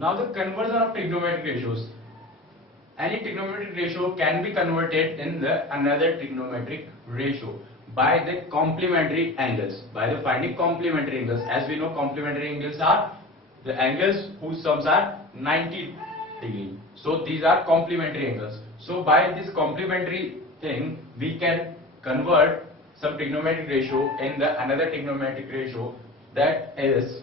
Now the conversion of trigonometric ratios. Any trigonometric ratio can be converted in the another trigonometric ratio by the complementary angles, by the finding complementary angles. As we know, complementary angles are the angles whose sums are 90 degree. So these are complementary angles. So by this complementary thing, we can convert some trigonometric ratio in the another trigonometric ratio, that is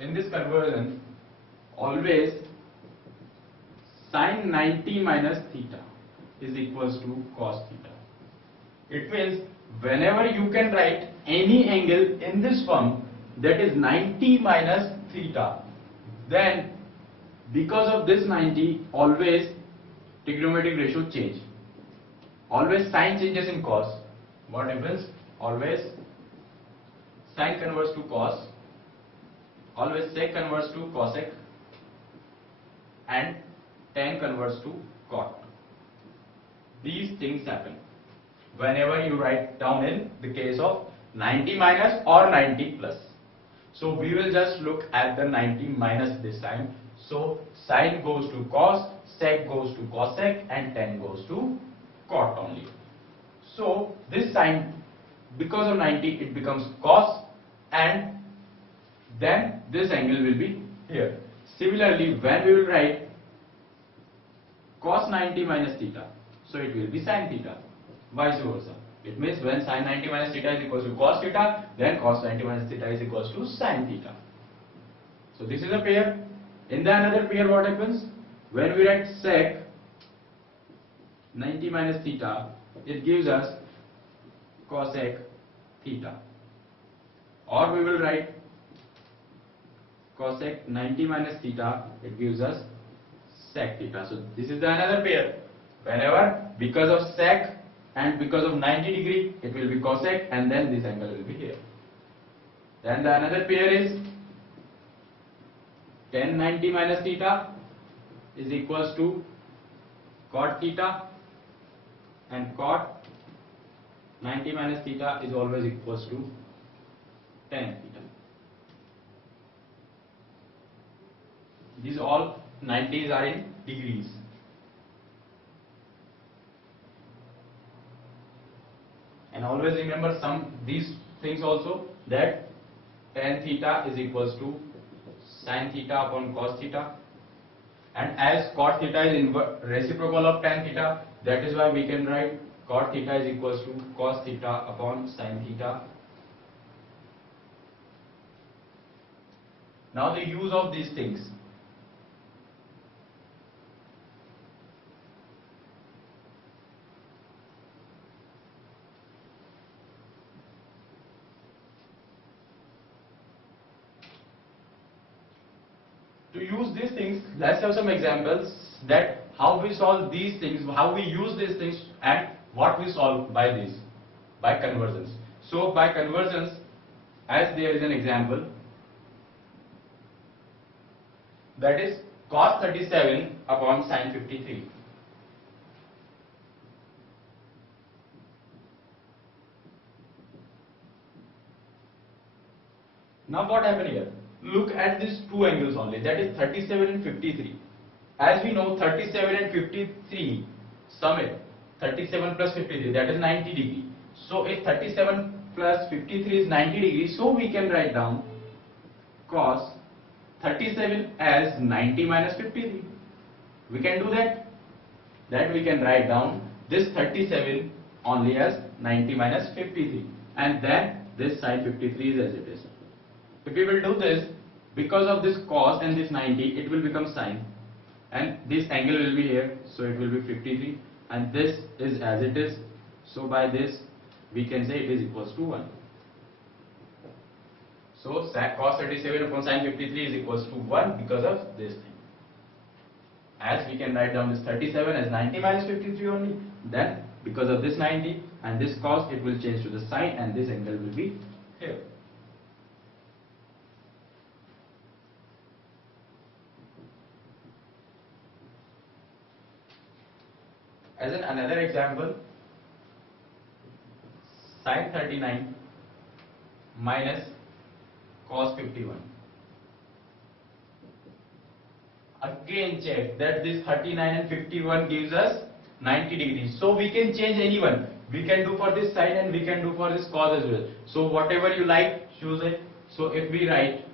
in this conversion, always sin 90 minus theta is equals to cos theta. It means whenever you can write any angle in this form, that is 90 minus theta, then because of this 90, always trigonometric ratio change. Always sin changes in cos. What happens? Always sin converts to cos. Always sec converts to cosec, and tan converts to cot. These things happen whenever you write down in the case of 90 minus or 90 plus. So we will just look at the 90 minus this time. So sin goes to cos, sec goes to cosec, and tan goes to cot only. So this sin, because of 90, it becomes cos, and then this angle will be here. Similarly, when we will write cos 90 minus theta, so it will be sin theta, vice versa. It means when sin 90 minus theta is equals to cos theta, then cos 90 minus theta is equals to sin theta. So this is a pair. In the another pair, what happens? When we write sec 90 minus theta, it gives us cosec theta. Or we will write cosec 90 minus theta, it gives us sec theta. So this is the another pair. Whenever because of sec and because of 90 degree, it will be cosec, and then this angle will be here. Then the another pair is tan 90 minus theta is equals to cot theta, and cot 90 minus theta is always equals to tan theta. These all 90s are in degrees. And always remember these things also, that tan theta is equals to sin theta upon cos theta, and as cot theta is reciprocal of tan theta, that is why we can write cot theta is equals to cos theta upon sin theta. Now the use of these things. To use these things, let's have some examples that how we solve these things, how we use these things, and what we solve by these, by conversions. So by conversions, as there is an example, that is cos 37 upon sin 53. Now what happened here? Look at these two angles only, that is 37 and 53. As we know, 37 and 53 sum it, 37 plus 53, that is 90 degree. So if 37 plus 53 is 90 degree, so we can write down cos 37 as 90 minus 53. We can do that. That we can write down this 37 only as 90 minus 53, and then this sin 53 is as it is. If we will do this, because of this cos and this 90, it will become sin, and this angle will be here, so it will be 53, and this is as it is. So by this we can say it is equals to 1. So cos 37 upon sin 53 is equals to 1 because of this thing. as we can write down this 37 as 90 minus 53 only, then because of this 90 and this cos, it will change to the sine and this angle will be here. As in another example, sine 39 minus cos 51. Again check that this 39 and 51 gives us 90 degrees. So we can change any one. We can do for this sine and we can do for this cos as well. So whatever you like, choose it. So if we write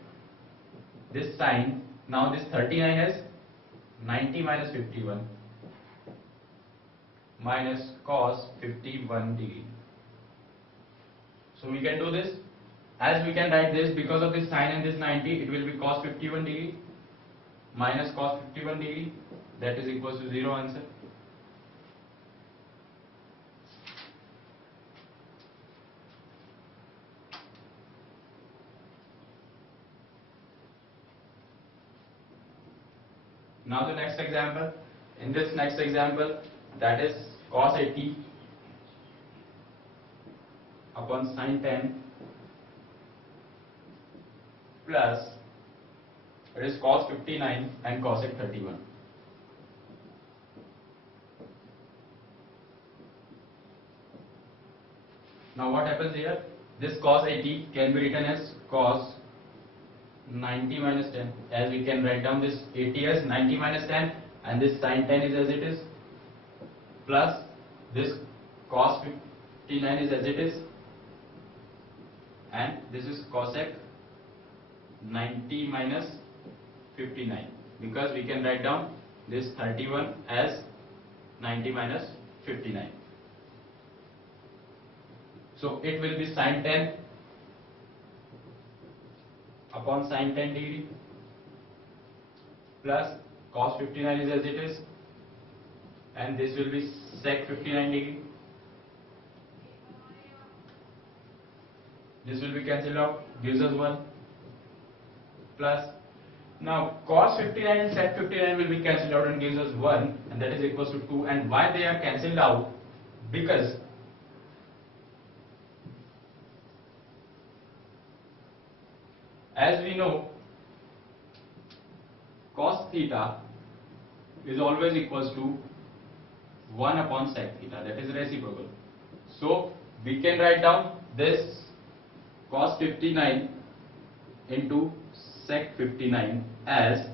this sine, now this 39 is 90 minus 51 minus cos 51 degree. So we can do this, as we can write this, because of this sine and this 90, it will be cos 51 degree minus cos 51 degree, that is equals to 0 answer. Now the next example, in this next example, that is cos 80 upon sin 10 plus it is cos 59 and cosec 31. Now what happens here? This cos 80 can be written as cos 90 minus 10, as we can write down this 80 as 90 minus 10 and this sin 10 is as it is, plus this cos 59 is as it is, and this is cosec 90 minus 59, because we can write down this 31 as 90 minus 59. So it will be sin 10 upon sin 10 degree plus cos 59 is as it is, and this will be sec 59 degree. This will be cancelled out, gives us 1, plus now cos 59 and sec 59 will be cancelled out and gives us 1, and that is equals to 2. And why they are cancelled out? Because as we know, cos theta is always equals to 1 upon sec theta, that is reciprocal. So we can write down this cos 59 into sec 59 as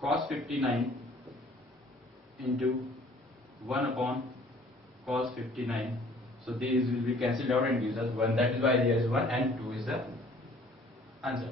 cos 59 into 1 upon cos 59. So these will be cancelled out and gives us 1. That is why there is 1 and 2 is the answer.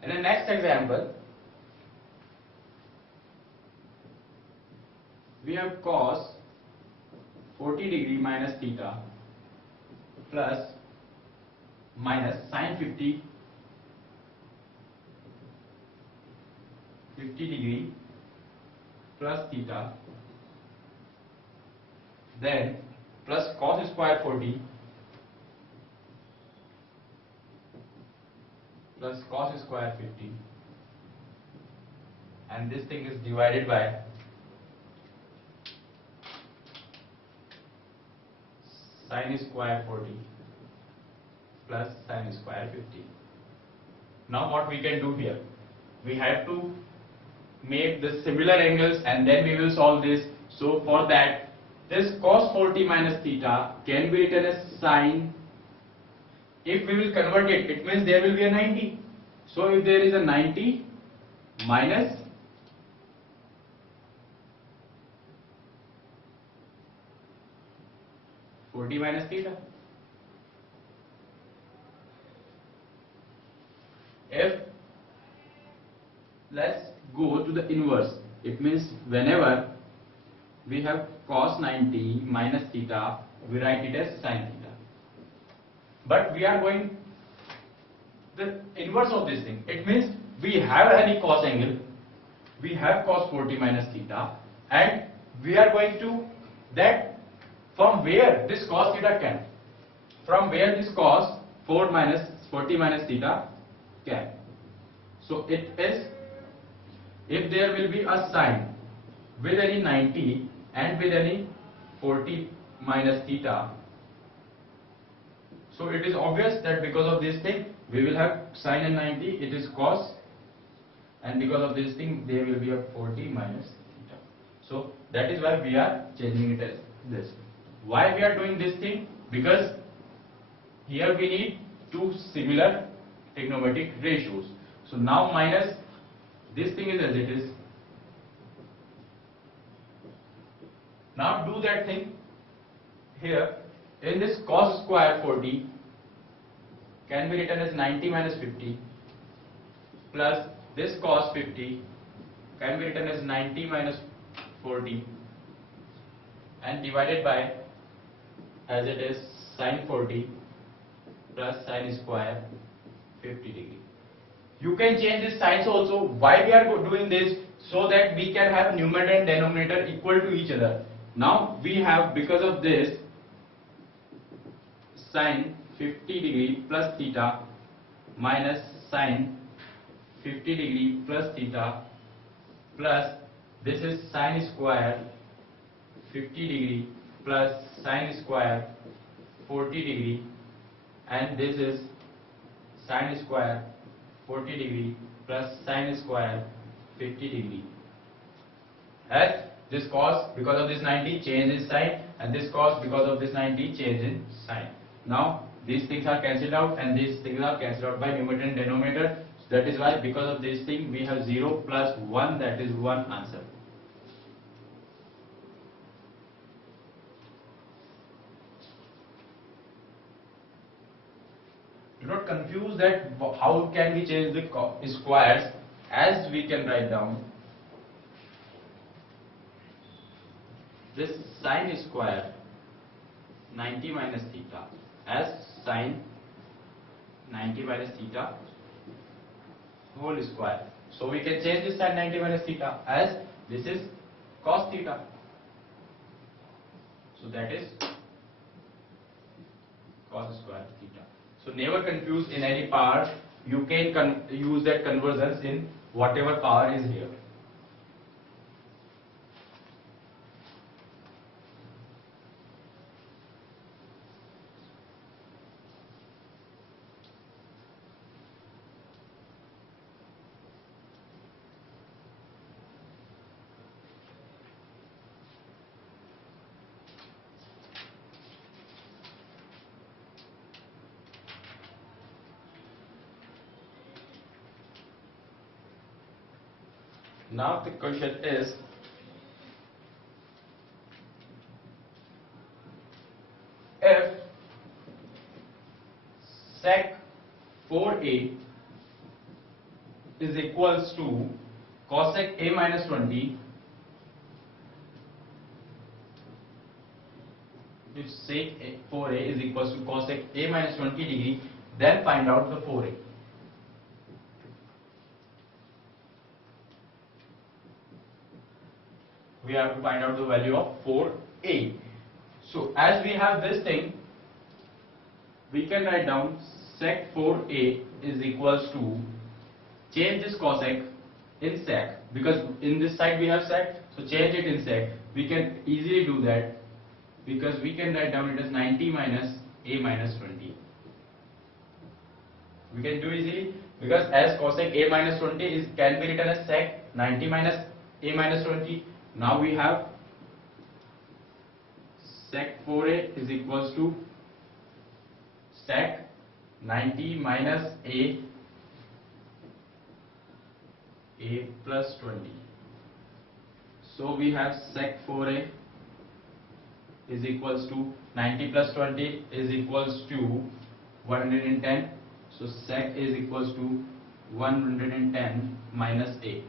In the next example, we have cos 40 degree minus theta plus minus sin 50 degree plus theta, then plus cos square 40 plus cos square 50, and this thing is divided by sin square 40 plus sin square 50. Now what we can do here? We have to make the similar angles and then we will solve this. So for that, this cos 40 minus theta can be written as sin. If we will convert it, it means there will be a 90. So if there is a 90 minus minus theta. If let's go to the inverse, it means whenever we have cos 90 minus theta, we write it as sin theta. but we are going the inverse of this thing. It means we have any cos angle, we have cos 40 minus theta, and we are going to that from where this cos theta came, from where this cos 40 minus theta came. So it is, if there will be a sign with any 90 and with any 40 minus theta, so it is obvious that because of this thing we will have sin and 90, it is cos, and because of this thing there will be a 40 minus theta. So that is why we are changing it as this. Why we are doing this thing? Because here we need two similar trigonometric ratios. So now minus this thing is as it is. Now do that thing here. In this cos square 40 can be written as 90 minus 50 plus this cos 50 can be written as 90 minus 40 and divided by, as it is, sin 40 plus sin square 50 degree. You can change this signs also. Why we are doing this? So that we can have numerator and denominator equal to each other. Now we have, because of this, sin 50 degree plus theta minus sin 50 degree plus theta plus this is sin square 50 degree plus sin square 40 degree, and this is sin square 40 degree plus sin square 50 degree. As this cos because of this 90 change in sign, and this cos because of this 90 change in sign. Now these things are cancelled out and these things are cancelled out by numerator and denominator. That is why, because of this thing, we have 0 plus 1, that is 1 answer. Do not confuse that how can we change the squares, as we can write down this sin square 90 minus theta as sin 90 minus theta whole square. So we can change this sin 90 minus theta as this is cos theta. So that is cos square theta. So never confuse in any power. You can use that conversions in whatever power is here. Now the question is, if sec 4a is equals to cosec a minus 20, if sec 4a is equals to cosec a minus 20 degree, then find out the 4a. We have to find out the value of 4a. So as we have this thing, we can write down sec 4a is equals to, change this cosec in sec, because in this side we have sec, so change it in sec. We can easily do that because we can write down it as 90 minus a minus 20. We can do easily because as cosec a minus 20 can be written as sec 90 minus a minus 20. Now we have sec 4a is equals to sec 90 minus a plus 20. So we have sec 4a is equals to 90 plus 20 is equals to 110. So sec is equals to 110 minus a.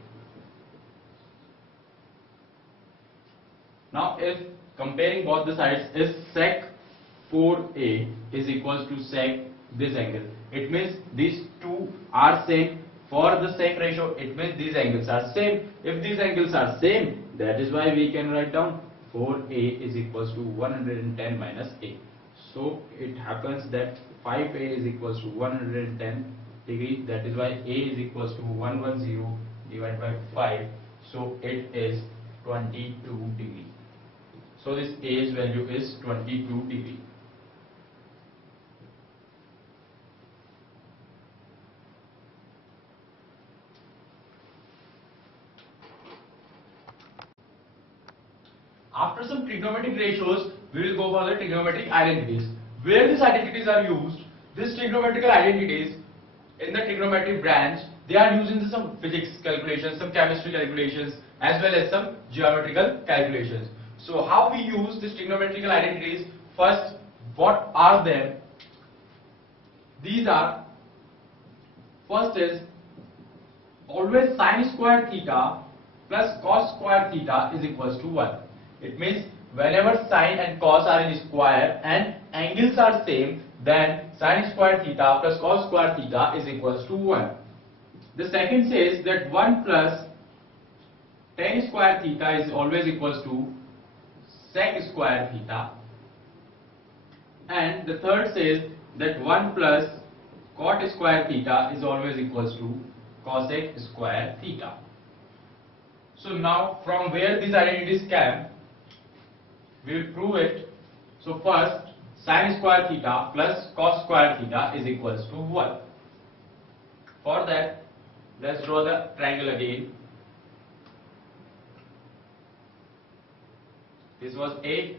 Now if comparing both the sides, if sec 4a is equals to sec this angle. It means these two are same. For the sec ratio, it means these angles are same. If these angles are same, that is why we can write down 4a is equals to 110 minus a. So it happens that 5a is equals to 110 degree. That is why a is equals to 110 divided by 5. So it is 22 degree. So this a's value is 22 degree. After some trigonometric ratios, we will go for the trigonometric identities. Where these identities are used, these trigonometrical identities in the trigonometry branch, they are used in some physics calculations, some chemistry calculations, as well as some geometrical calculations. So how we use these trigonometrical identities? First, what are them? These are, first is always sine square theta plus cos square theta is equals to 1. It means whenever sine and cos are in square and angles are same, then sine square theta plus cos square theta is equals to 1. The second says that 1 plus tan square theta is always equals to sec square theta. And the third says that 1 plus cot square theta is always equals to cosec square theta. So now from where these identities came, we will prove it. So first, sine square theta plus cos square theta is equals to 1. For that, let's draw the triangle again. This was A,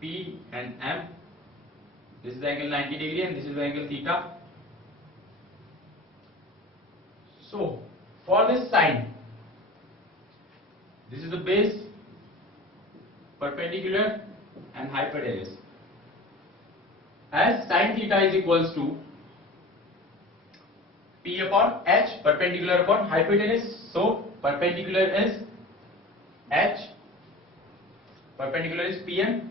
P and M. This is the angle 90 degree and this is the angle theta. So for this sine, this is the base, perpendicular and hypotenuse. As sin theta is equals to P upon H, perpendicular upon hypotenuse. So perpendicular is H, perpendicular is PM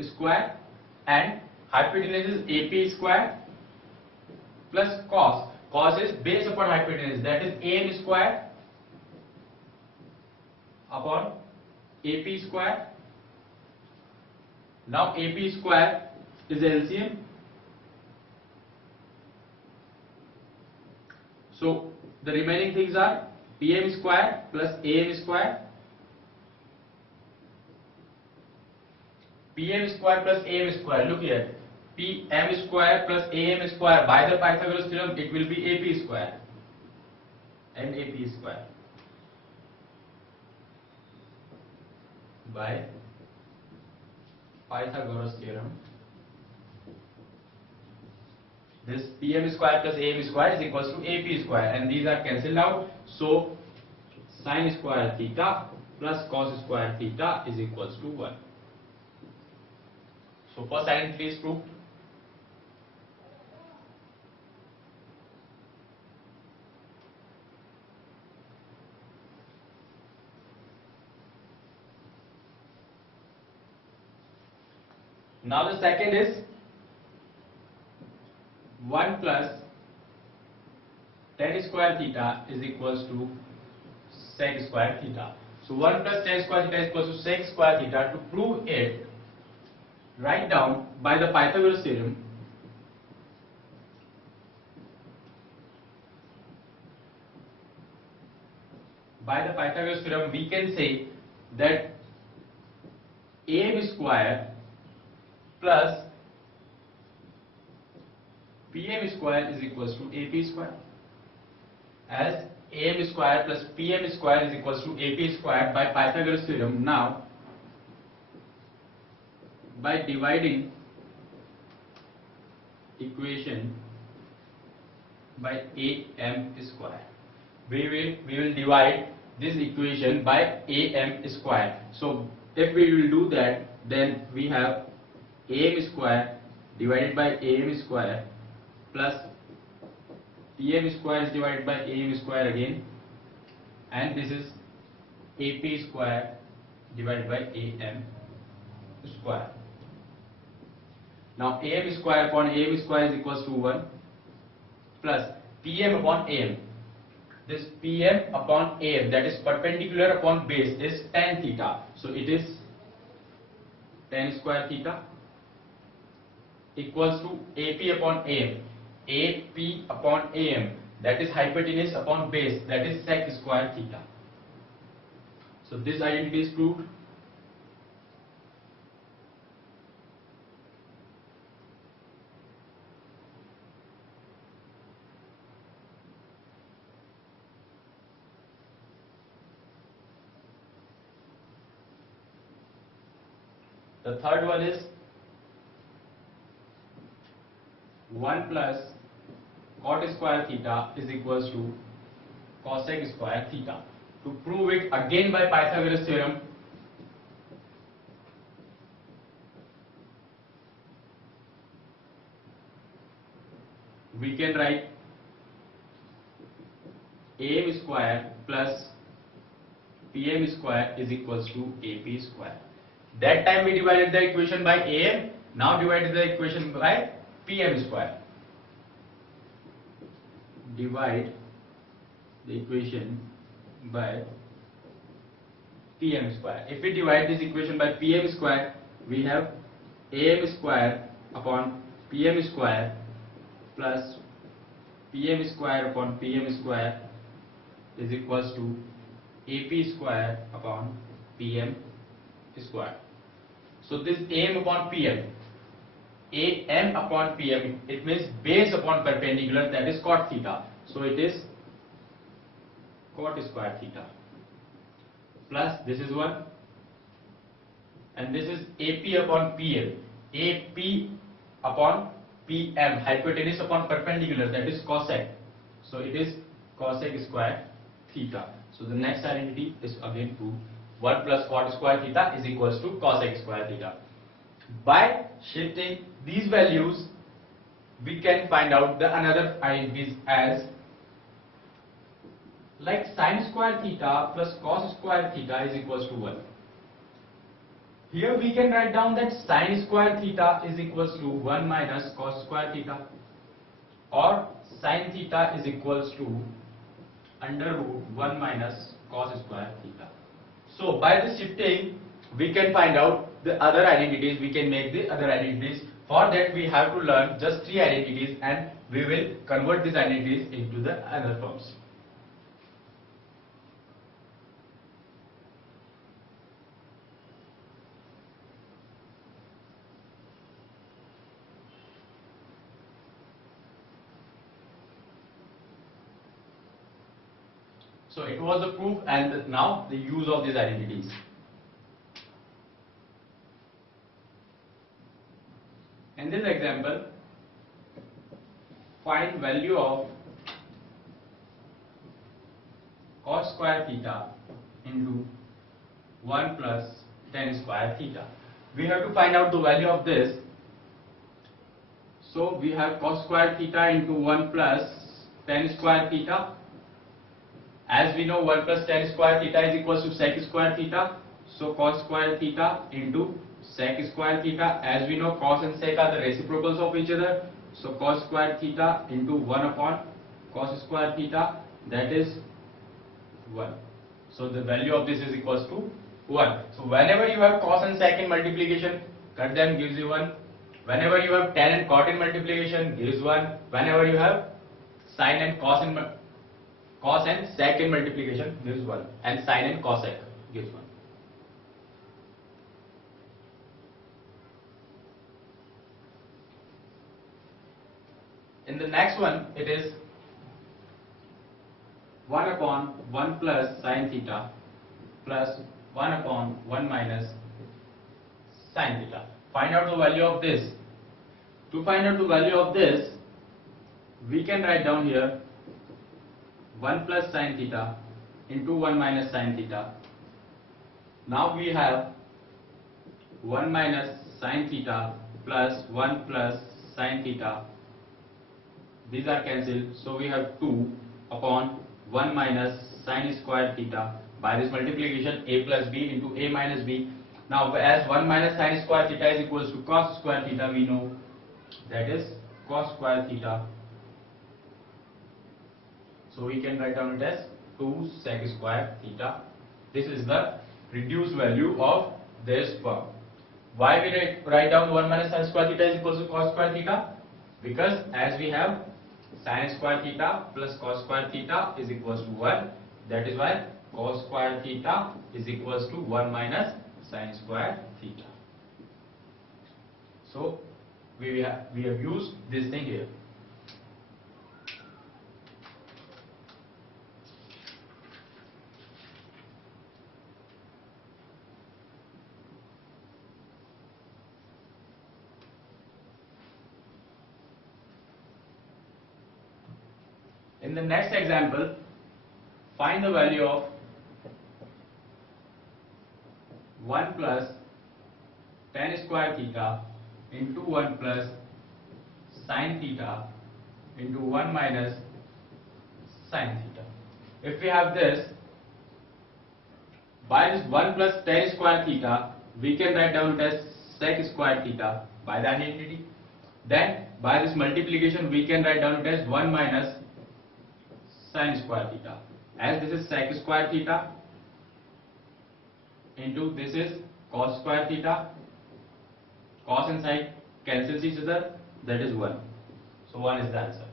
square and hypotenuse is AP square plus cos. Cos is base upon hypotenuse, that is AM square upon AP square. Now AP square is LCM. So the remaining things are PM square plus AM square. PM square plus AM square. Look here. PM square plus AM square by the Pythagoras theorem, it will be AP square and AP square by Pythagoras theorem. This PM square plus AM square is equals to AP square and these are cancelled out. So sin square theta plus cos square theta is equals to 1. So first identity is proved. Now the second is 1 plus tan square theta is equals to sec square theta. So 1 plus tan square theta is equals to sec square theta. To prove it, write down by the Pythagoras theorem. By the Pythagoras theorem, we can say that AM square plus PM square is equals to AP square. As AM square plus PM square is equals to AP square by Pythagoras theorem. Now, by dividing equation by AM square, we will divide this equation by AM square. So if we will do that, then we have AM square divided by AM square plus PM square is divided by AM square again, and this is AP square divided by AM square. Now am square upon am square is equals to 1 plus pm upon am. This pm upon am, that is perpendicular upon base, is tan theta. So it is tan square theta equals to ap upon am. ap upon am, that is hypotenuse upon base, that is sec square theta. So this identity is proved. The third one is 1 plus cot square theta is equals to cosec square theta. To prove it again by Pythagoras theorem, we can write am square plus pm square is equals to ap square. That time we divided the equation by am, now divided the equation by pm square. Divide the equation by pm square. If we divide this equation by pm square, we have am square upon pm square plus pm square upon pm square is equals to ap square upon pm square. So this am upon pm, am upon pm, it means base upon perpendicular, that is cot theta. So it is cot square theta plus this is 1 and this is ap upon pm, ap upon pm, hypotenuse upon perpendicular, that is cosec. So it is cosec square theta. So the next identity is again proved. 1 plus cot square theta is equals to cosec square theta. By shifting these values, we can find out the another identities as like sin square theta plus cos square theta is equals to 1. Here we can write down that sin square theta is equals to 1 minus cos square theta, or sin theta is equals to under root 1 minus cos square theta. So by this shifting, we can find out the other identities, we can make the other identities. For that we have to learn just 3 identities and we will convert these identities into the other forms. So it was the proof and now the use of these identities. In this example, find value of cos square theta into 1 plus tan square theta. We have to find out the value of this. So we have cos square theta into 1 plus tan square theta. As we know, 1 plus tan square theta is equals to sec square theta. So cos square theta into sec square theta. As we know, cos and sec are the reciprocals of each other. So cos square theta into 1 upon cos square theta, that is 1. So the value of this is equals to 1. So whenever you have cos and sec in multiplication, cut them, gives you 1. Whenever you have tan and cot in multiplication, gives 1. Whenever you have sin and cos and sec in multiplication, gives 1, and sin and cosec gives 1. In the next one, it is 1 upon 1 plus sin theta plus 1 upon 1 minus sin theta. Find out the value of this. To find out the value of this, we can write down here 1 plus sin theta into 1 minus sin theta. Now we have 1 minus sin theta plus 1 plus sin theta. These are cancelled, so we have 2 upon 1 minus sin square theta. By this multiplication, a plus b into a minus b. Now as 1 minus sin square theta is equals to cos square theta, we know that is cos square theta. So we can write down it as 2 sec square theta. This is the reduced value of this term. Why we write down 1 minus sin square theta is equal to cos square theta? Because as we have sin square theta plus cos square theta is equals to 1. That is why cos square theta is equals to 1 minus sin square theta. So we have used this thing here. In the next example, find the value of 1 plus tan square theta into 1 plus sin theta into 1 minus sin theta. If we have this, by this 1 plus tan square theta, we can write down it as sec square theta by the identity. Then by this multiplication, we can write down it as 1 minus sin square theta. As this is sec square theta into this is cos square theta, cos and sin cancels each other, that is 1. So 1 is the answer.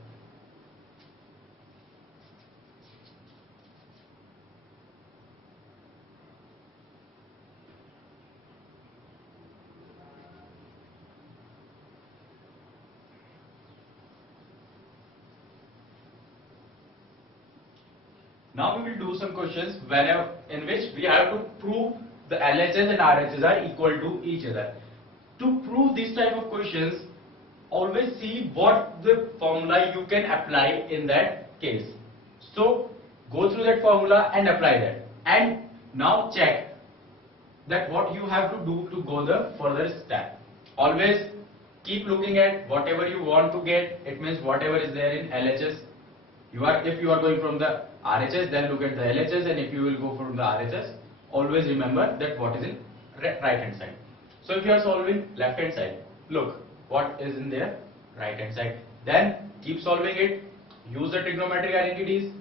Now we will do some questions in which we have to prove the LHS and RHS are equal to each other. To prove this type of questions, always see what the formula you can apply in that case. So go through that formula and apply that. And now check that what you have to do to go the further step. Always keep looking at whatever you want to get. It means whatever is there in LHS. If you are going from the RHS, then look at the LHS, and if you will go from the RHS, always remember that what is in right hand side. So if you are solving left hand side, look what is in there right hand side. Then keep solving it. Use the trigonometric identities.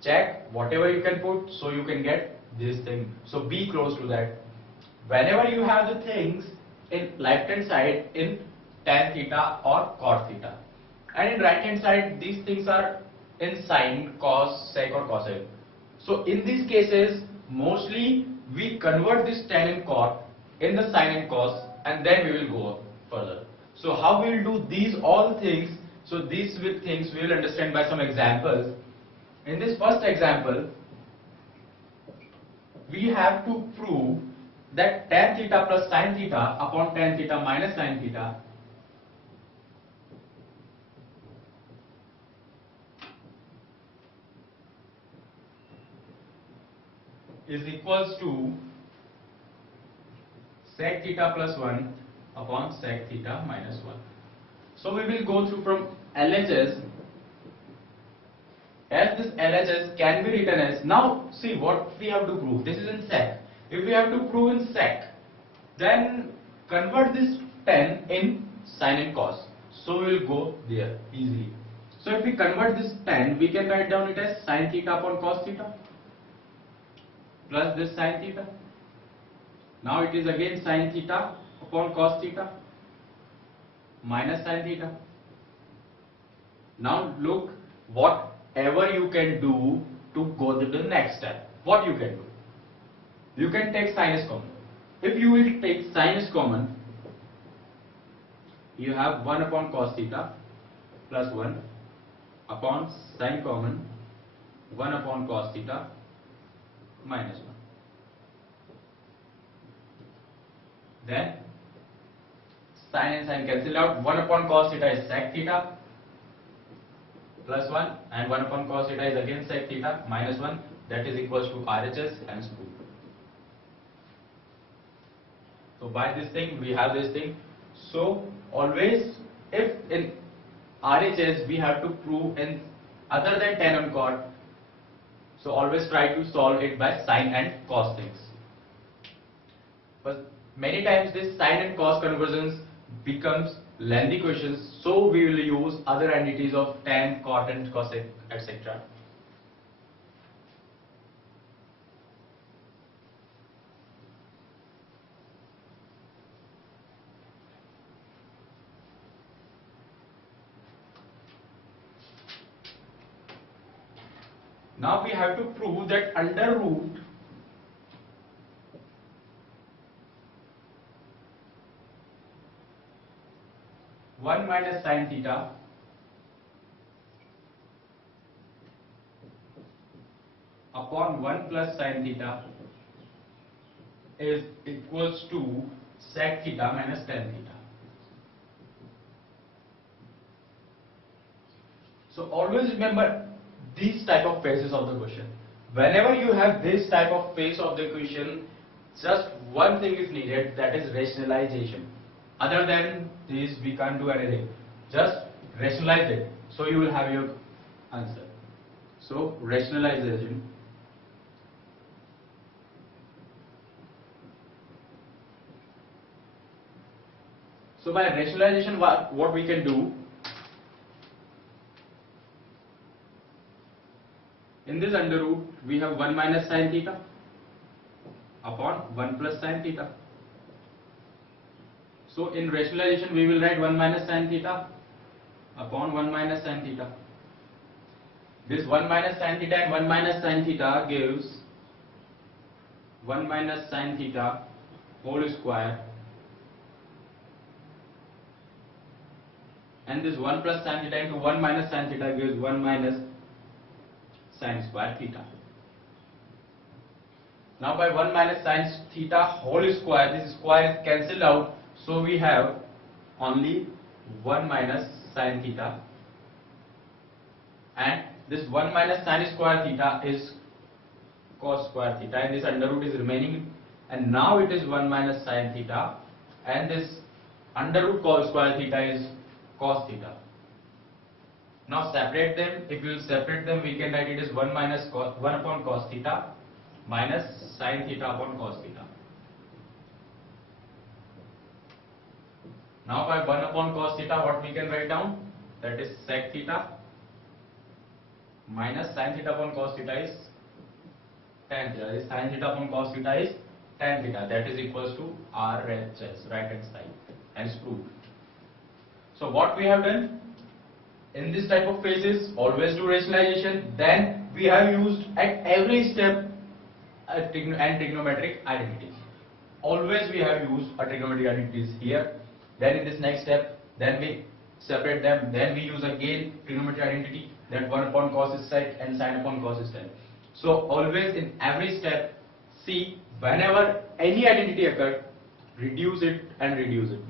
Check whatever you can put so you can get this thing. So be close to that. Whenever you have the things in left hand side in tan theta or cot theta, and in right hand side these things are in sine, cos, sec or cosine. So in these cases, mostly we convert this tan and cot in the sine and cos, and then we will go further. So how we will do these all things? So these things we will understand by some examples. In this first example, we have to prove that tan theta plus sine theta upon tan theta minus sine theta is equals to sec theta plus 1 upon sec theta minus 1. So we will go through from LHS. As this LHS can be written as, now see what we have to prove. This is in sec. If we have to prove in sec, then convert this tan in sine and cos. So we will go there easily. So if we convert this tan, we can write down it as sine theta upon cos theta plus this sine theta. Now it is again sine theta upon cos theta minus sine theta. Now look whatever you can do to go to the next step. What you can do? You can take sine as common. If you will take sine as common, you have 1 upon cos theta plus 1 upon sine common 1 upon cos theta minus 1. Then sine and sine cancel out. 1 upon cos theta is sec theta plus 1, and 1 upon cos theta is again sec theta minus 1. That is equals to RHS and 2. So by this thing we have this thing. So always if in RHS we have to prove in other than tan and cot, so always try to solve it by sine and cos things. But many times this sine and cos conversions becomes lengthy questions, so we will use other entities of tan, cot and cosec, etc. Now we have to prove that under root one minus sin theta upon 1 plus sin theta is equals to sec theta minus tan theta. So always remember these type of phases of the question. Whenever you have this type of phase of the question, just one thing is needed, that is rationalization. Other than this we can't do anything. Just rationalize it, so you will have your answer. So rationalization. So by rationalization, what we can do, in this under root we have 1 minus sin theta upon 1 plus sin theta. So in rationalization we will write 1 minus sin theta upon 1 minus sin theta. This 1 minus sin theta and 1 minus sin theta gives 1 minus sin theta whole square, and this 1 plus sin theta into 1 minus sin theta gives 1 minus sin square theta. Now by 1 minus sin theta whole square, this square is cancelled out, so we have only 1 minus sin theta, and this 1 minus sin square theta is cos square theta, and this under root is remaining, and now it is 1 minus sin theta, and this under root cos square theta is cos theta. Now separate them. If we will separate them, we can write it as 1 minus 1 upon cos theta minus sin theta upon cos theta. Now by 1 upon cos theta, what we can write down? That is sec theta minus sin theta upon cos theta is tan theta. This sin theta upon cos theta is tan theta. That is equals to RHS, right hand side, and it's proved. So what we have done? In this type of phases, always do rationalization. Then we have used at every step and trigonometric identities. Always we have used a trigonometric identities here. Then in this next step, then we separate them. Then we use again trigonometric identity. That 1 upon cos is sec and sin upon cos is tan. So always in every step, see whenever any identity occurs, reduce it and reduce it.